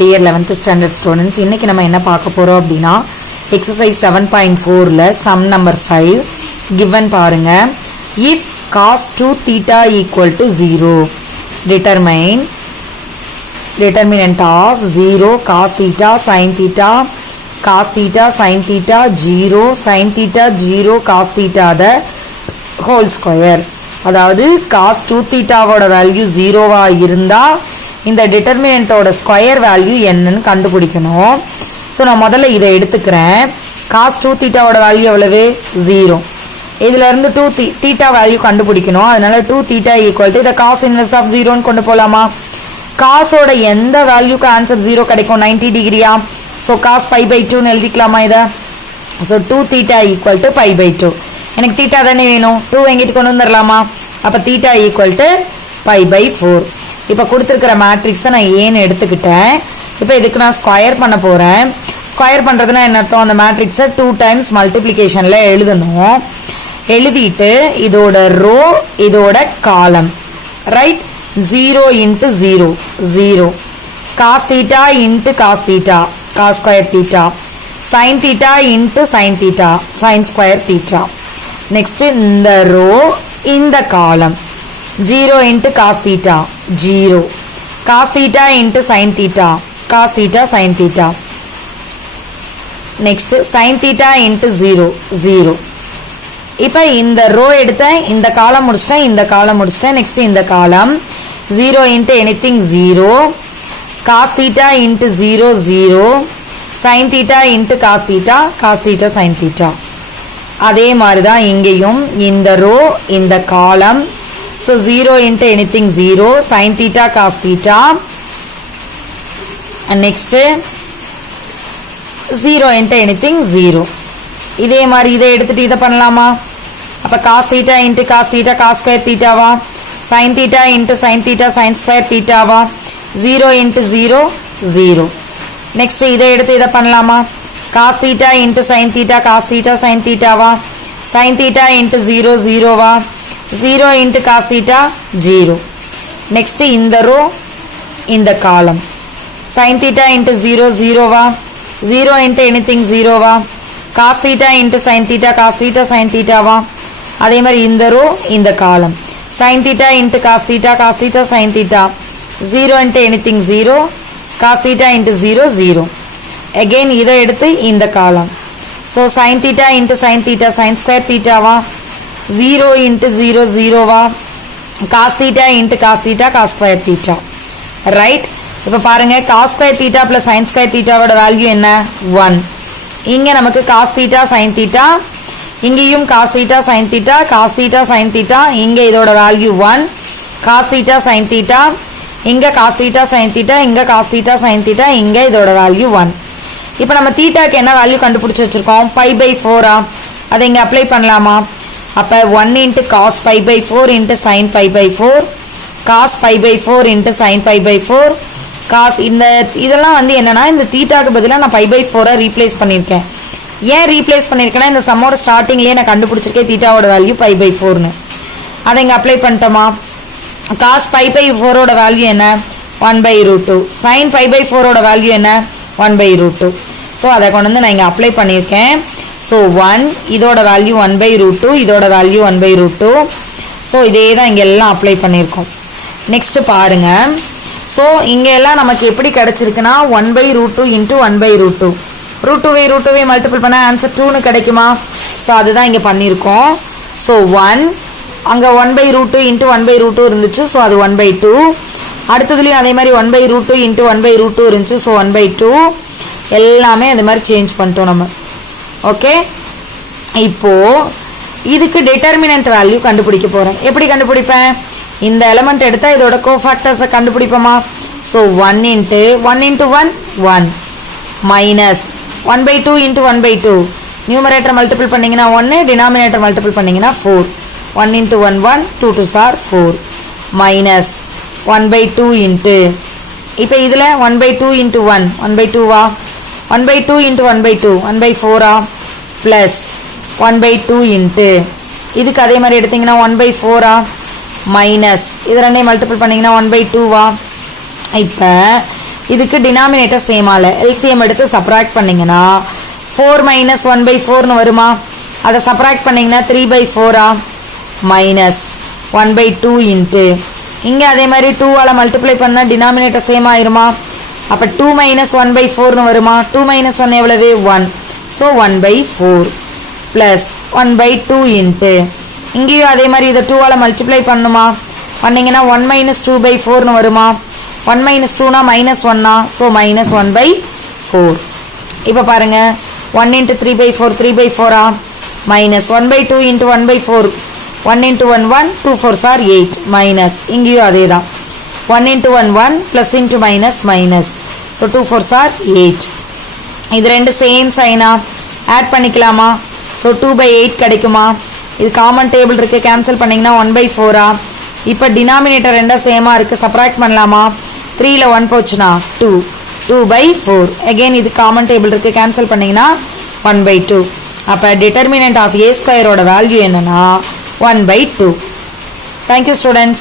Dear 11th standard students, இன்னைக்கு நம்ம என்ன பார்க்க போறோம் அப்படினா exercise 7.4ல sum number 5 given பாருங்க. If cos 2 theta equal to 0, determinant of 0 cos theta sin theta cos theta sin theta 0 sin theta 0 cos theta the whole square. அதாவது cos 2 theta ஓட value 0வா இருந்தா இந்த டிட்டர்மினன்ட்டோட ஸ்கொயர் வேல்யூ என்னன்னு கண்டுபிடிக்கணும். So நான் முதல்ல இதை எடுத்துக்கிறேன். காஸ் 2 தீட்டாவோட வேல்யூ எவ்வளவு 0. இதுல இருந்து 2 தீட்டா வேல்யூ கண்டுபிடிக்கணும். அதனால 2 தீட்டா ஈக்குவல் டு இதை காஸ் இன்வெர்ஸ் ஆஃப் 0ன்னு கொண்டு போகலாமா? காசோட எந்த வேல்யூக்கு ஆன்சர் 0 கிடைக்கும்? 90 டிகிரியா? ஸோ காஸ் பை பை 2ன்னு எழுதிக்கலாமா இதை? So 2 theta equal to pi by 2. எனக்கு தீட்டா தானே வேணும், 2 எங்கிட்டு கொண்டு வந்துடலாமா? அப்போ theta equal to pi by 4. இப்போ கொடுத்துருக்கிற மேட்ரிக்ஸை நான் ஏன்னு எடுத்துக்கிட்டேன். இப்போ இதுக்கு நான் ஸ்கொயர் பண்ண போகிறேன். ஸ்கொயர் பண்ணுறதுனா என்ன அர்த்தம்? அந்த மேட்ரிக்ஸை 2 டைம்ஸ் மல்டிப்ளிகேஷனில் எழுதணும். எழுதிட்டு இதோட ரோ இதோட column, right? 0 into 0 0 cos theta into cos theta cos square theta sine theta into sine theta sine square theta. Next இந்த ரோ இந்த column 0 into cos theta 0 cos theta into sin theta cos theta sin theta. next sin theta into 0 0. இப்போ இந்த row எடுத்தேன், இந்த காலம் முடிச்சிட்டேன், இந்த காலம் முடிச்சிட்டேன். நெக்ஸ்ட் இந்த column 0 into anything 0 cos theta into 0 0 sin theta into cos theta sin theta. அதே மாதிரி தான் இங்கேயும் இந்த ரோ இந்த காலம். So 0 into anything 0 sin theta cos theta and next 0 into anything 0. இதே மாதிரி இதை எடுத்துட்டு இதை பண்ணலாமா? அப்ப cos theta into cos theta cos square theta வா, sin theta into sin theta sin square theta வா, 0 into 0 0. நெக்ஸ்ட் இதை எடுத்து இதை பண்ணலாமா? cos theta into sin theta cos theta sin theta வா, sin theta into 0 0 வா, 0 into cos theta 0. next இந்த row இந்த காலம் sin theta into 0 0 வா, 0 into anything 0 வா, cos theta into sin theta cos theta sin theta வா. அதே மாதிரி இந்த ரோ இந்த காலம் sin theta into cos theta sin theta 0 into anything 0 cos theta into 0 0. again இதை எடுத்து இந்த காலம் so sin theta into sin theta sin square theta வா, 0 into 0 0 வா, cos theta into cos theta cos square theta, right? இப்போ பாருங்க cos square theta plus sin square theta ஓட value என்ன? 1. இங்க நமக்கு cos theta sin theta, இங்கேயும் cos theta sin theta cos theta sin theta, இங்க இதோட value 1. cos theta sin theta, இங்க cos theta sin theta, இங்க cos theta sin theta, இங்க இதோட வேல்யூ 1. இப்போ நம்ம தீட்டாக்கு என்ன வேல்யூ கண்டுபிடிச்சு வச்சிருக்கோம்? பை பை 4ஆ? அதை இங்க அப்ளை பண்ணலாமா? அப்போ 1 into cos pi by 4 into sin pi by 4 cos pi by 4 into sin pi by 4 cos இதெல்லாம் வந்து என்னன்னா இந்த தீட்டாக்கு பதிலாக நான் pi by 4 ரீப்ளேஸ் பண்ணியிருக்கேன். ஏன் ரீப்ளேஸ் பண்ணியிருக்கேன்னா இந்த சம்மோட ஸ்டார்டிங்லேயே நான் கண்டுபிடிச்சிருக்கேன் தீட்டாவோட வேல்யூ pi by 4ன்னு. அதை இங்கே அப்ளை பண்ணிட்டோமா? cos pi by 4 ஓட வேல்யூ என்ன? 1 by root 2. sin pi by 4 ஓட வேல்யூ என்ன? 1 by root 2. ஸோ அதை கொண்டு வந்து நான் இங்கே அப்ளை பண்ணியிருக்கேன். ஸோ 1 இதோட வேல்யூ 1 by root 2, இதோட வேல்யூ 1 by root 2. ஸோ இதே தான் இங்கே எல்லாம் அப்ளை பண்ணியிருக்கோம். நெக்ஸ்ட் பாருங்க. ஸோ இங்கே எல்லாம் நமக்கு எப்படி கிடைச்சிருக்குன்னா 1 by root 2 into 1 by root 2. root 2வை multiple பண்ண ஆன்சர் 2ன்னு கிடைக்குமா? ஸோ அதுதான் இங்கே பண்ணியிருக்கோம். ஸோ 1 அங்கே 1 by root 2 into 1 by root 2 இருந்துச்சு. ஸோ அது 1 by 2. அடுத்ததுலேயும் அதே மாதிரி 1 by root 2 into 1 by root 2 இருந்துச்சு. So 1 by 2. எல்லாமே அது மாதிரி சேஞ்ச் பண்ணிட்டோம் நம்ம. ஓகே, இப்போ இதுக்கு டிட்டர்மினன்ட் வேல்யூ கண்டுபிடிக்க போறேன். எப்படி கண்டுபிடிப்பேன்? இந்த எலிமெண்ட் எடுத்தா இதோட கோஃபேக்டர்ஸை கண்டுபிடிப்போமா? So 1 into 1 1 minus 1 by 2 into 1 by 2. Numerator multiple பண்ணீங்கன்னா 1, டினாமினேட்டர் மல்டிபிள் பண்ணீங்கன்னா 4. 1 into 1 1 2 2s are 4 minus 1 by 2 into இப்போ இதில் 1 by 2 into 1 1 by 2 வா, 1 by 2 into 1 by 2 1 by 4 plus 1 by 2 into இதுக்கு அதே மாதிரி எடுத்தீங்கன்னா 1 by 4 மைனஸ் இது ரெண்டையும் மல்டிபிள் பண்ணீங்கன்னா 1 by 2 இப்போ இதுக்கு டினாமினேட்டர் சேமால எல்சிஎம் எடுத்து சப்ராக்ட் பண்ணீங்கன்னா 4 மைனஸ் 1/4 வருமா? அதை சப்ராக்ட் பண்ணீங்கன்னா 3/4 மைனஸ் 1/2 இன்ட்டு இங்கே அதே மாதிரி 2ஆல் மல்டிப்ளை பண்ணால் டினாமினேட்டர் சேம் ஆயிருமா? அப்போ 2 மைனஸ் 1/4 வருமா? 2 மைனஸ் 1 எவ்வளவு? 1. ஸோ 1/4 ப்ளஸ் 1/2 இன்ட்டு இங்கேயும் அதே மாதிரி இதை 2ஆல் மல்டிப்ளை பண்ணுமா? பண்ணிங்கன்னா 1 மைனஸ் 2/4 வருமா? 1 மைனஸ் 2னா மைனஸ் 1னா? So minus 1/4. இப்போ பாருங்க 1 into 3/4 3/4 minus 1/2 into 1/4 1 into 1 1 2 4s are 8 minus இங்கேயும் அதே தான் 1 into 1 1 plus into minus minus so 2 4s are 8 இது ரெண்டு சேம் சைனா ஆட் பண்ணிக்கலாமா? ஸோ 2/8 கிடைக்குமா? இது காமன் டேபிள் இருக்கு கேன்சல் பண்ணீங்கன்னா 1/4 இப்போ டினாமினேட்டர் ரெண்டா சேமா இருக்கு சப்ராக்ட் பண்ணலாமா? 3ல 1 போச்சுன்னா 2 2/4 அகைன் இது காமன் டேபிள் இருக்கு கேன்சல் பண்ணீங்கன்னா 1/2 அப்போ டிட்டர்மினன்ட் ஆஃப் a ஸ்கொயரோட வேல்யூ என்னன்னா 1/2. Thank you students.